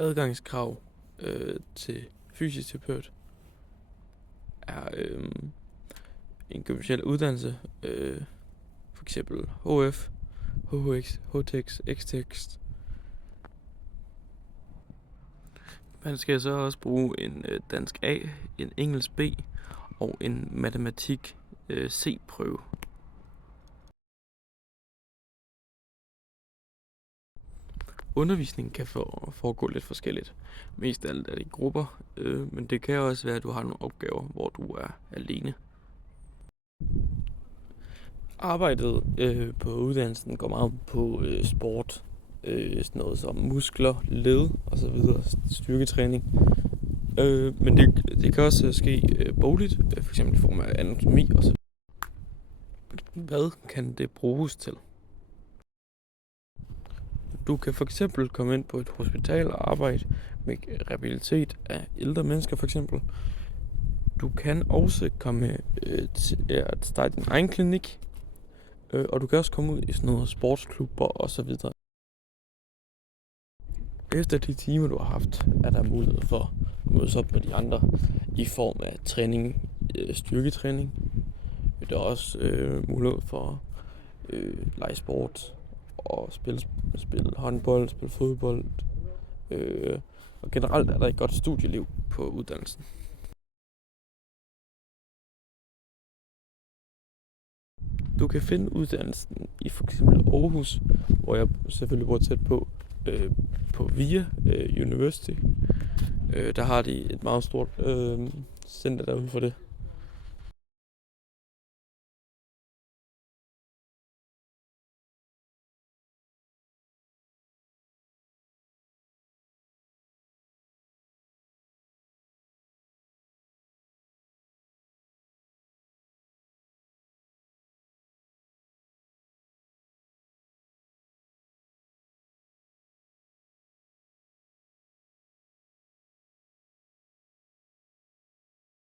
adgangskrav til fysioterapeut er en gymnasial uddannelse, for eksempel HF, HHX, HTX, XTX. Man skal så også bruge en dansk A, en engelsk B og en matematik C-prøve. Undervisningen kan foregå lidt forskelligt. Mest af alt er det i grupper, men det kan også være, at du har nogle opgaver, hvor du er alene. Arbejdet på uddannelsen går meget på sport, sådan noget som muskler, led og så videre, styrketræning. Men det kan også ske bogligt, for eksempel i form af anatomi og så. Hvad kan det bruges til? Du kan for eksempel komme ind på et hospital og arbejde med rehabilitet af ældre mennesker for eksempel. Du kan også komme til at starte din egen klinik, og du kan også komme ud i sådan noget sportsklubber og så videre. Efter de timer du har haft, er der mulighed for at mødes op med de andre i form af træning, styrketræning. Der er også mulighed for lege sport og spille håndbold, spille fodbold. Og generelt er der et godt studieliv på uddannelsen. Du kan finde uddannelsen i for eksempel Aarhus, hvor jeg selvfølgelig bor tæt på VIA University. Der har de et meget stort center derude for det.